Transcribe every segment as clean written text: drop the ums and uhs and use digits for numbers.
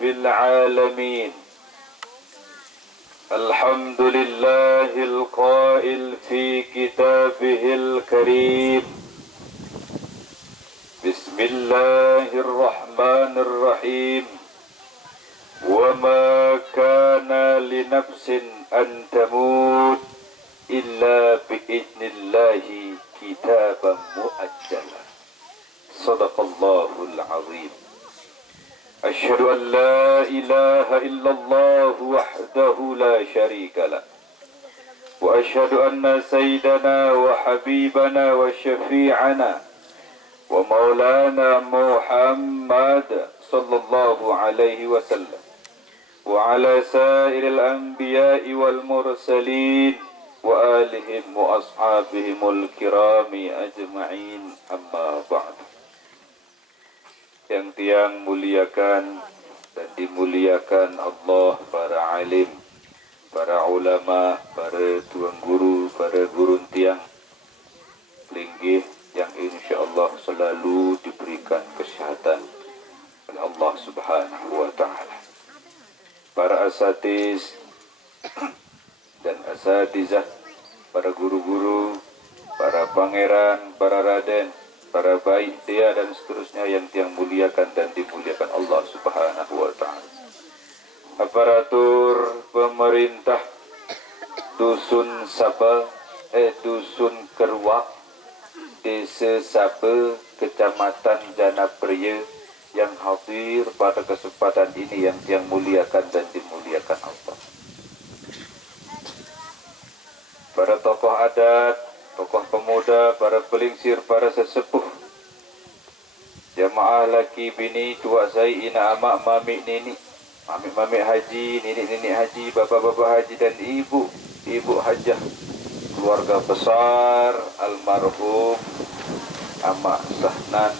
العالمين. الحمد لله القائل في كتابه الكريم: بسم الله الرحمن الرحيم. وما كان لنفس أن تموت إلا بإذن الله كتابا مؤجلا. صدق الله العظيم. أشهد أن لا إله إلا الله وحده لا شريك له، وأشهد أن سيدنا وحبيبنا وشفيعنا ومولانا محمد صلى الله عليه وسلم وعلى سائر الأنبياء والمرسلين وآلهم وأصحابهم الكرام أجمعين. أما بعد. Yang tiang muliakan dan dimuliakan Allah, para alim, para ulama, para tuan guru, para guru tiang linggih yang insyaallah selalu diberikan kesehatan oleh Allah Subhanahu wa taala. Para asatiz dan asatizah, para guru-guru, para pangeran, para raden, para baik dia dan seterusnya yang tiang muliakan dan dimuliakan Allah Subhanahu wa taala. Aparatur pemerintah dusun Saba, dusun Kerwak, Desa Saba, Kecamatan Janapriya yang hadir pada kesempatan ini yang tiang muliakan dan dimuliakan Allah. Para tokoh adat, tokoh pemuda, para pelingsir, para sesepuh, jamaah laki bini, tua saya, ina amak, mami nini, mami haji, nenek haji, bapak haji dan ibu hajah, keluarga besar almarhum Amak Sahnan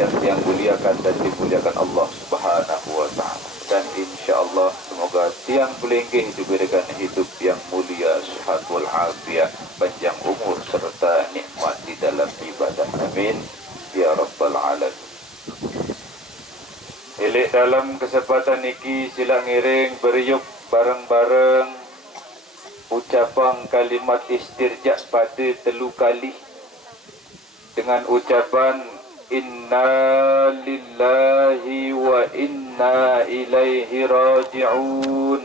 yang muliakan dan dimuliakan Allah Subhanahu wa taala. Dan insyaallah semoga tiang pelinggih diberikan hidup yang mulia, sehat wal afiat, panjang umur serta nikmat di dalam ibadah. Amin ya rabbal alamin. Elek dalam kesempatan niki sila ngiring beriuk bareng-bareng ucapan kalimat istirja pada 3 kali dengan ucapan inna lillahi wa inna ilaihi raji'un.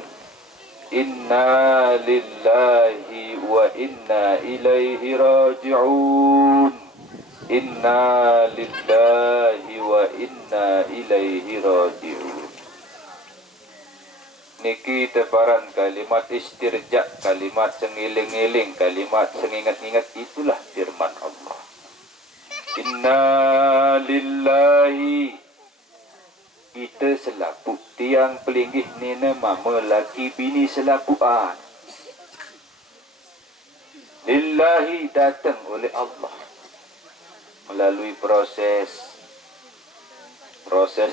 Inna lillahi wa inna ilaihi raji'un. Inna lillahi wa inna ilaihi raji'un. Niki tebaran kalimat istirja, kalimat sengiling-iling, kalimat sengingat-ingat, itulah firman Allah. Inna lillahi, kita selapu tiang pelinggih nina mama laki bini selapuan. Lillahi datang oleh Allah melalui proses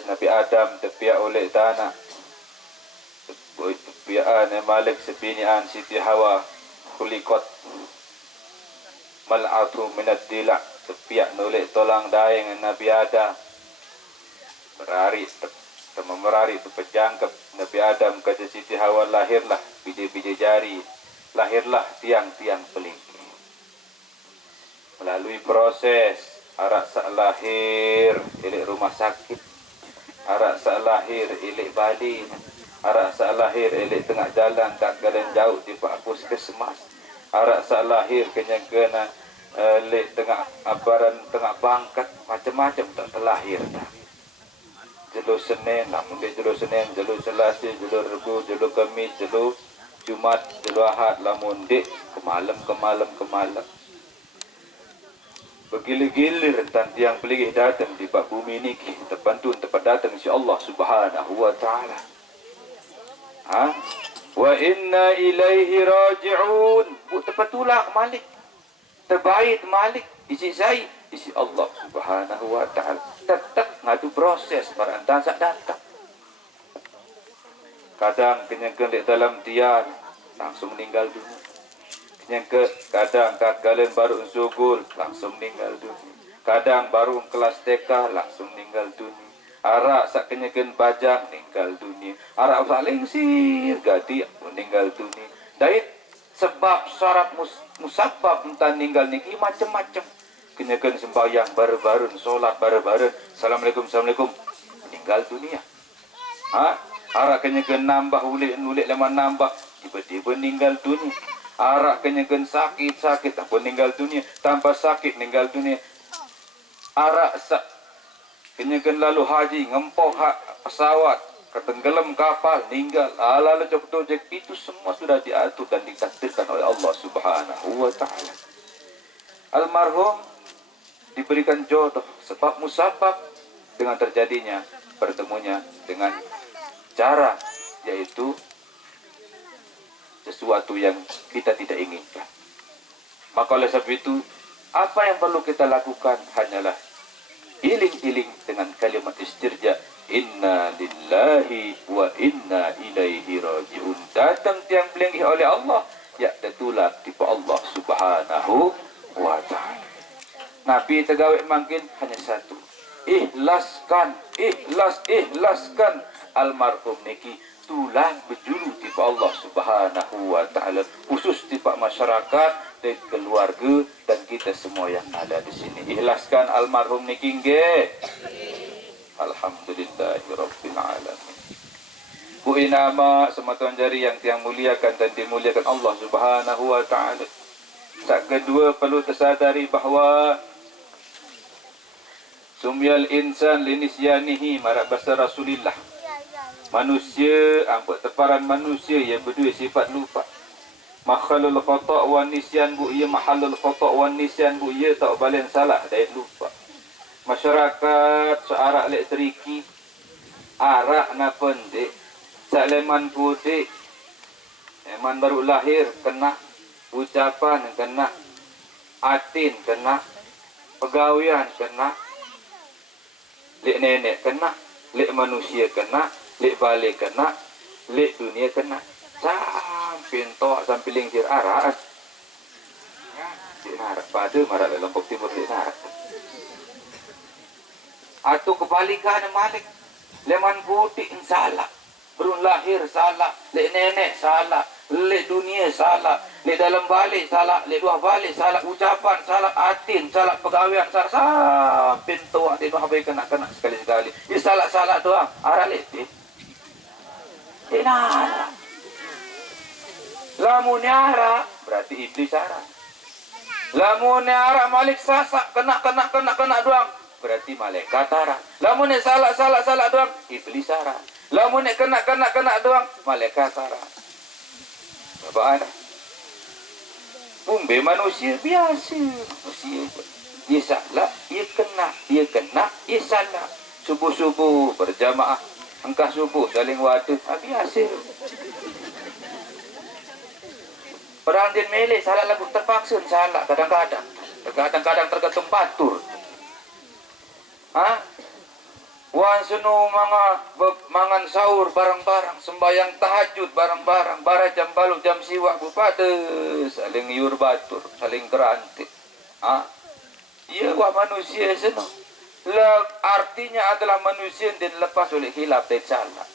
Nabi Adam tepiak oleh tanah, tepiaan Malik sebinian Siti Hawa khuliqat mal'atu minad dila, tepiak nolek tolang daeng Nabi Adam merari terpejangkep Nabi Adam kata Siti Hawa, lahirlah biji-biji jari, lahirlah tiang-tiang pelinggih melalui proses arak sak lahir ilik rumah sakit, arak sak lahir ilik Bali, arak sak lahir ilik tengah jalan tak galan jauh di pak puskesmas, arak sak lahir kena ilik tengah abaran tengah bangkat, macam-macam tak terlahir dah. Jelur Senin lah, mungkin jelur Senin, jelur Selasa, jelur Rebu, jelur Khamis, jelur Jumat, jelur Ahad lah mundik kemalam. Bergila-gila rentan tiang pelinggih datang di bak bumi ini, terpantun tempat datang insya-Allah Subhanahu wa taala. Wa inna ilaihi raji'un. Bu tempat tulak Malik. Terbaik Malik, isi saya, isi Allah Subhanahu wa taala. Tetap ngadu proses perantan sak datang. Kadang kenyangkan di dalam tiar langsung meninggal dunia. Kadang kalian baru sugul langsung meninggal dunia. Kadang baru kelas TK langsung meninggal dunia. Arak sak kenyakan bajang meninggal dunia. Arak saling sir gadi meninggal dunia. Dari sebab syarat musabab entah meninggal niki macam-macam. Kenyakan sembahyang bareng-bareng, solat bareng-bareng, assalamualaikum meninggal dunia. Arak kenyakan nambah ulik leman nambah tiba-tiba meninggal dunia. Arak kenyakan sakit tak meninggal dunia. Tanpa sakit meninggal dunia. Arak kenyakan lalu haji ngempok pesawat ketenggelam kapal meninggal lalu jok itu semua sudah diatur dan ditakdirkan oleh Allah Subhanahu wa taala. Almarhum diberikan jodoh sebab musabab dengan terjadinya bertemunya dengan cara yaitu sesuatu yang kita tidak inginkan. Maka oleh sebab itu apa yang perlu kita lakukan hanyalah iling-iling dengan kalimat istirja, inna lillahi wa inna ilaihi raji'un. Datang tiang pelinggi oleh Allah, ya datulak tipe Allah Subhanahu wa ta'ala. Nabi tegawai makin hanya satu, ikhlaskan almarhum niki tulang berjulu tipe Allah Subhanahu wa ta'ala, khusus tipe masyarakat dan keluarga dan kita semua yang ada di sini. Ikhlaskan almarhum niki nggih. Alhamdulillahirabbil alamin. Bu inama semua tuan jari yang tiang muliakan dan dimuliakan Allah Subhanahu wa ta'ala. Sak kedua perlu tersadari bahawa sumyal insan linisyanihi marak bahasa Rasulillah. Manusia, amput teparan manusia yang berdua sifat lupa. Makhalul khata' wa nisyan bu ia mahallul khata' wa nisyan bu ia tak balen salah dan lupa. Masyarakat searak lek teriki arak na pendek saleman putih eman baru lahir kena ucapan kena atin kena pegawian kena lek nenek kena lek manusia kena lek balik kena lek dunia kena sampai tok sampai lingkir arak di narak pada marak dalam Lombok Timur di narak atau kebalikan malik leman putih salah berun lahir salah lek nenek salah lek dunia salah lek dalam balik salah lek dua balik salah ucapan salah atin salah pegawian salah sampai tok di dua balik kena sekali-sekali ini salah doang arah lek di narak lamun arah berarti iblis arah. Lamun arah malik sasak kena doang berarti malaikat arah. Lamun salah doang iblis arah. Lamun kena doang malaikat arah. Apa arah? Umbe manusia biasa manusia. Dia salah, dia kena, dia salah. Subuh berjamaah, engkau subuh saling waduh, biasa. Perang din mele salah lagu terpaksa salah kadang-kadang tergantung batur. Wan sunu mangan sahur barang-barang, sembayang tahajud barang-barang, bara jam balu jam siwak bupada saling yur batur, saling kerantik. Iya wah manusia seno. Artinya adalah manusia dan lepas oleh hilaf dan salah.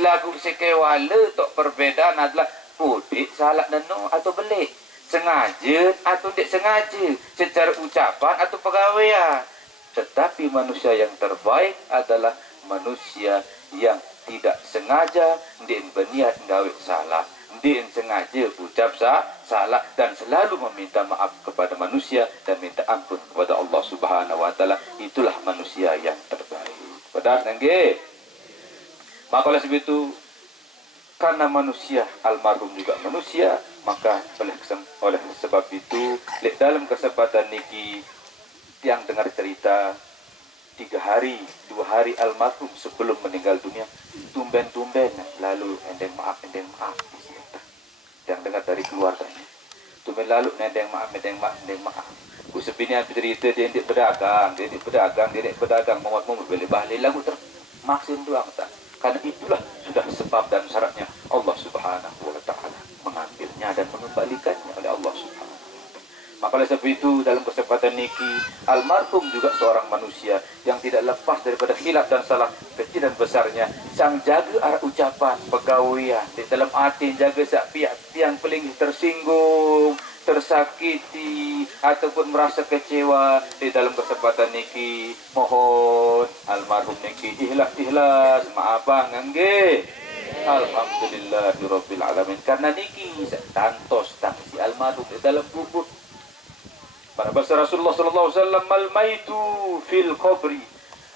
Lagu sekewala tok perbedaan adalah putih salah neno atau belik, sengaja atau tidak sengaja, secara ucapan atau pegawaian. Tetapi manusia yang terbaik adalah manusia yang tidak sengaja dia berniat gawe salah, dia sengaja ucap salah dan selalu meminta maaf kepada manusia dan minta ampun kepada Allah Subhanahu wa taala. Itulah manusia yang terbaik. Benar nggih? Maka oleh sebab itu karena manusia almarhum juga manusia, maka oleh sebab itu dalam kesempatan niki yang dengar cerita 2 hari almarhum sebelum meninggal dunia tumben lalu endeng maaf yang dengar dari keluarganya tumben lalu endeng maaf usepini cerita dia tidak berdagang mau beli balik lagu termaksud doang tak. Karena itulah sudah sebab dan syaratnya Allah Subhanahu wa ta'ala mengambilnya dan mengembalikannya oleh Allah Subhanahu wa ta'ala. Maka oleh sebab itu dalam kesempatan niki, almarhum juga seorang manusia yang tidak lepas daripada khilaf dan salah kecil dan besarnya. Sang jaga arah ucapan, pegawian di dalam hati, jaga sak pihak yang paling tersinggung, tersakiti ataupun merasa kecewa di dalam kesempatan niki. Mohon almarhum niki ikhlas maafan ngangge. Alhamdulillahirabbil alamin. Karena niki tantos tangsi almarhum di dalam kubur. Para bahasa Rasulullah sallallahu alaihi wasallam, mal maitu fil qabri,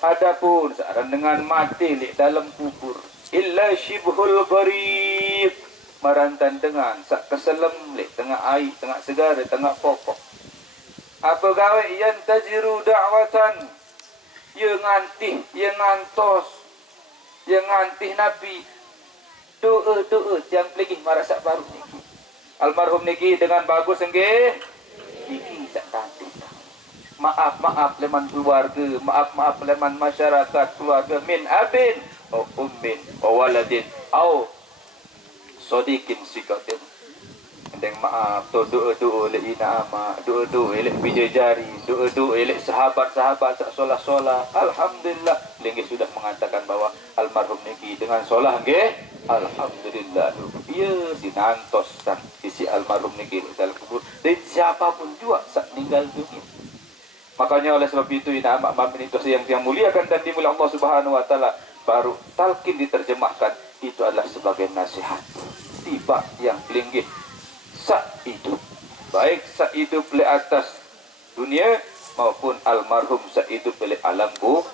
adapun searan dengan mati di dalam kubur, illa shibhul gharib, marantan dengan sak keselem lek tengah air, tengah segara, tengah pokok. Apa gawe yang tajiru da'watan, ye ngantih, ye ngantos, ye ngantih nabi doa yang pelih marasak baru niki. Almarhum niki dengan bagus nggih. Niki sak tantih. Maaf leman keluarga, maaf leman masyarakat keluarga, min abin au ummin wa waladin au sadiqin sikatin. Endeng maaf to doa le ina ama, doa le bijajari, doa le sahabat-sahabat sak solah-solah. Alhamdulillah lengge sudah mengatakan bahwa almarhum niki dengan solah nggih. Alhamdulillah, ia dinantos dan isi almarhum niki dalam kubur dan siapapun juga saat meninggal dunia. Makanya oleh sebab itu ina amak itu yang muliakan dan dimuliakan Allah Subhanahu wa taala, baru talqin diterjemahkan itu adalah sebagai nasihat tiba yang linggih sak hidup, baik sak hidup le atas dunia maupun almarhum sak hidup le alam kubur.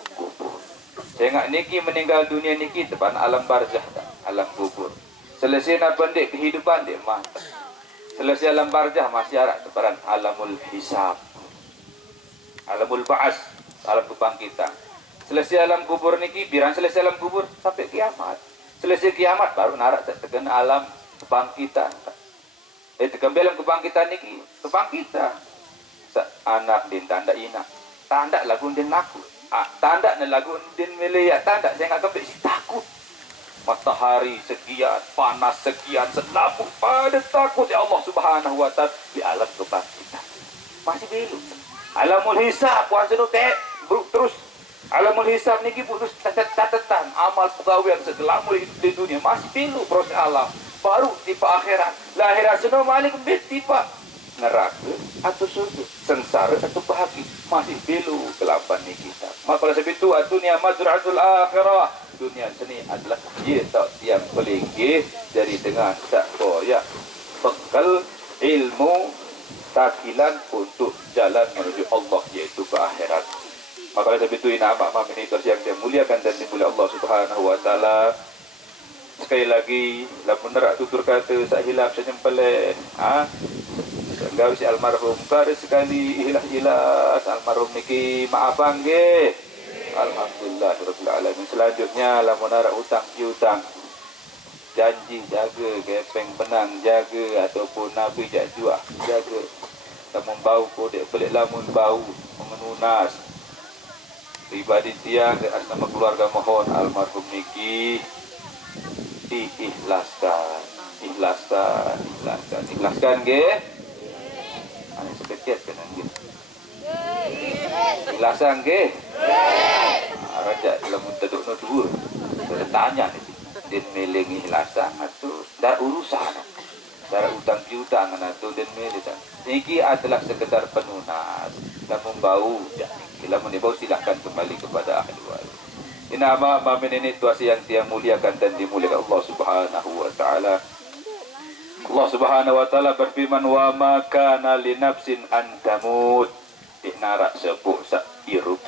Sehingga niki meninggal dunia niki depan alam barzah, alam kubur. Selesai nak pendek kehidupan dia mati. Selesai alam barzah masih ada depan alamul hisab, alamul ba'as, alam kebangkitan. Selesai alam kubur niki, biran selesai alam kubur sampai kiamat. Selesai kiamat baru narak tekan alam kebangkitan. Tekan alam kebangkitan niki, kebangkitan. Anak din tanda ina, tanda lagu din laku. Tanda na lagu din milih tanda saya nggak kembali takut. Matahari sekian, panas sekian, selaput pada takut ya Allah Subhanahu wa taala di alam kebangkitan. Masih belum. Alamul hisab puan senute terus. Alamul hisab niki putus catatan amal pegawai yang segelamu di dunia masih belum proses alam. Baru tipe akhirat. Lah akhirat seno malik tipe neraka atau surga, sengsara atau bahagia, masih belum kelapan ni kita. Maka oleh sebab itu dunia mazra'atul akhirah, dunia seni adalah yang paling dari dengan tak koyak bekal ilmu takilan untuk jalan menuju Allah, yaitu ke akhirat. Maka oleh sebab itu ina amak minitos yang dimuliakan dan dimuliakan Allah Subhanahu wa taala. Sekali lagi, lamun nerak tutur kata sak hilap senyempele, enggak si almarhum kare sekali ikhlas almarhum niki maafan nggih. Alhamdulillah rabbil alamin. Selanjutnya lamun arah utang piutang, janji jaga, gepeng benang jaga, ataupun nabi jak juak jaga. Lamun bau kodek pelik lamun bau menunas pribadi tiang dan atas nama keluarga mohon almarhum niki ikhlaskan nggih. Ana seketet kan nggih. Ikhlasan nggih. Raja lamun tedukno dhuwur. Tanya din meling ikhlasan atuh dar urusan. Dar utang piutang atuh din meling. Niki adalah sekedar penunas. Lamun bau jangan. Lamun bau silakan kembali kepada ahli waris. Ina mamin ini tuasi yang dia muliakan dan dimuliakan Allah Subhanahu wa taala. Allah Subhanahu wa taala berfirman, wa ma kana li nafsin an tamut, inara sepuk sak irup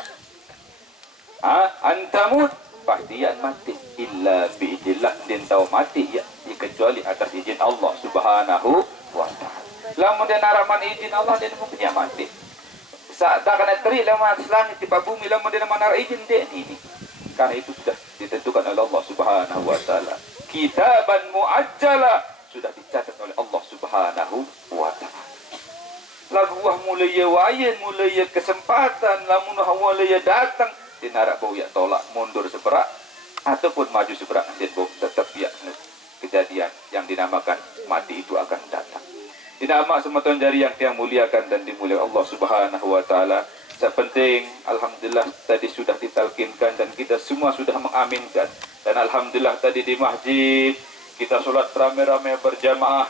antamut pastian mati illa bi idillah, din tahu mati ya kecuali atas izin Allah Subhanahu wa taala. Lamun dia naraman izin Allah dia mungkin mati. Saat tak kena teri lamun langit di bumi lamun dia nara izin dia ini. Karena itu sudah ditentukan oleh Allah Subhanahu wa taala. Kitaban muajjala sudah dicatat oleh Allah Subhanahu wa taala. Lagu wah mulai wayan mulai kesempatan lamun mulai datang dinarak bau ya tolak mundur seberak ataupun maju seberak dan bau tetap ya kejadian yang dinamakan mati itu akan datang. Tidak amat semua tuan jari yang muliakan dan dimuliakan Allah Subhanahu wa taala. Sepenting alhamdulillah tadi sudah ditalkinkan dan kita semua sudah mengaminkan. Dan alhamdulillah tadi di masjid kita solat ramai-ramai berjamaah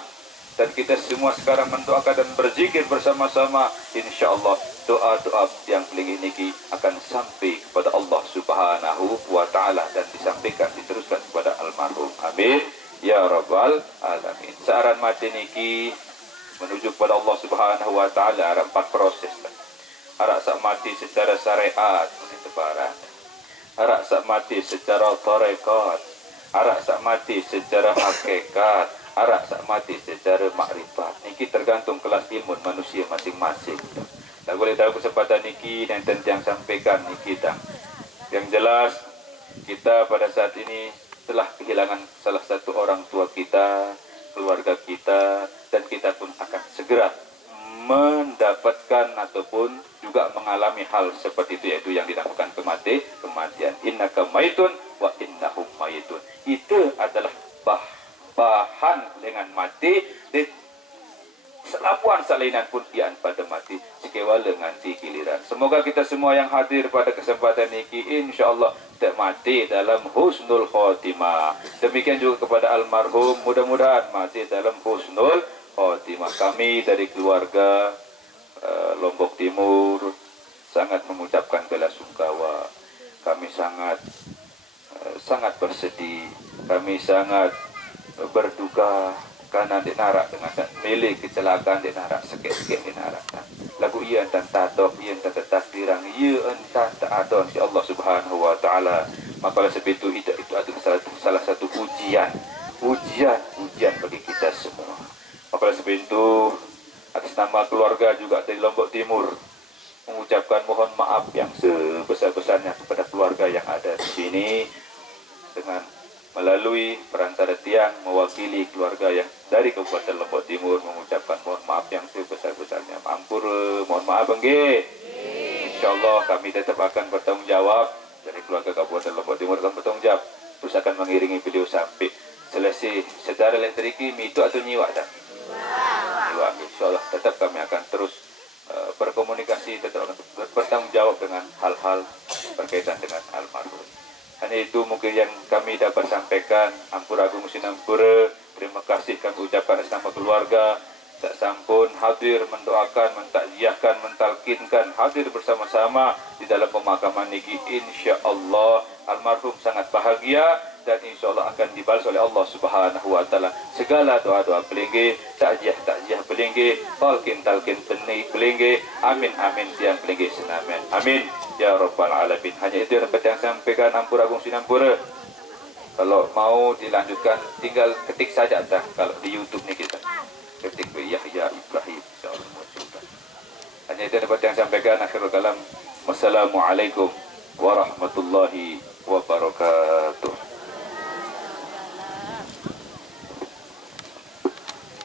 dan kita semua sekarang mendoakan dan berzikir bersama-sama. Insyaallah doa-doa yang paling ini akan sampai kepada Allah Subhanahu wa taala dan disampaikan diteruskan kepada almarhum. Amin ya rabbal alamin. Saaran mati niki menuju kepada Allah Subhanahu wa taala ada 4 proses. Arak sak mati secara syariat menitebaran. Arak sak mati secara tarekat. Arak sak mati secara hakikat. Arak sak mati secara makrifat. Niki tergantung kelas ilmu manusia masing-masing. Tak boleh tahu kesempatan niki dan yang sampaikan niki tang. Yang jelas kita pada saat ini telah kehilangan salah satu orang tua kita, keluarga kita, dan kita pun akan segera mendapatkan ataupun juga mengalami hal seperti itu, yaitu yang dinamakan kematian. Innaka maitun wa innahum maitun. Itu adalah bahan dengan mati di selapuan salinan pun ian pada mati sekewala nganti giliran. Semoga kita semua yang hadir pada kesempatan ini insyaallah tak mati dalam husnul khotimah. Demikian juga kepada almarhum, mudah-mudahan mati dalam husnul khotimah. Kami dari keluarga Lombok Timur sangat mengucapkan bela sungkawa. Kami sangat bersedih. Kami sangat berduka karena di narak dengan milik kecelakaan di narak sekit-sekit di narak. Lagu ia dan tatok, ia dan takdirang, ia entah tak adon si Allah Subhanahu wa taala. Maka sebab itu adalah salah satu ujian bagi kita semua. Maka sebab itu atas nama keluarga juga dari Lombok Timur mengucapkan mohon maaf yang sebesar-besarnya kepada keluarga yang ada di sini dengan melalui perantara tiang mewakili keluarga yang dari Kabupaten Lombok Timur mengucapkan mohon maaf yang sebesar-besarnya. Mohon maaf nggih. Insyaallah kami tetap akan bertanggung jawab dari keluarga Kabupaten Lombok Timur akan bertanggung jawab terus akan mengiringi beliau sampai selesai secara elektrik itu atau nyiwa dah. Nyiwa. Insyaallah tetap kami akan terus berkomunikasi, tetap akan bertanggung jawab dengan hal-hal berkaitan dengan almarhum. Hanya itu mungkin yang kami dapat sampaikan. Ampuragung Sinampura, terima kasih kami ucapkan atas nama keluarga. Tak sampun hadir mendoakan, mentakziahkan, mentalkinkan, hadir bersama-sama di dalam pemakaman niki. InsyaAllah almarhum sangat bahagia dan insyaAllah akan dibalas oleh Allah Subhanahu wa taala segala doa-doa belengge, takziah belengge, talkin belengge. Amin tiang belengge senamen. Amin ya rabbal alamin. Hanya itu yang dapat yang sampaikan Ampuragung Sinampura. Kalau mau dilanjutkan tinggal ketik saja dah kalau di YouTube ni kita. Ketik Yahya Ibrahim insyaallah. Hanya itu yang dapat yang sampaikan. Akhirul kalam. Wassalamualaikum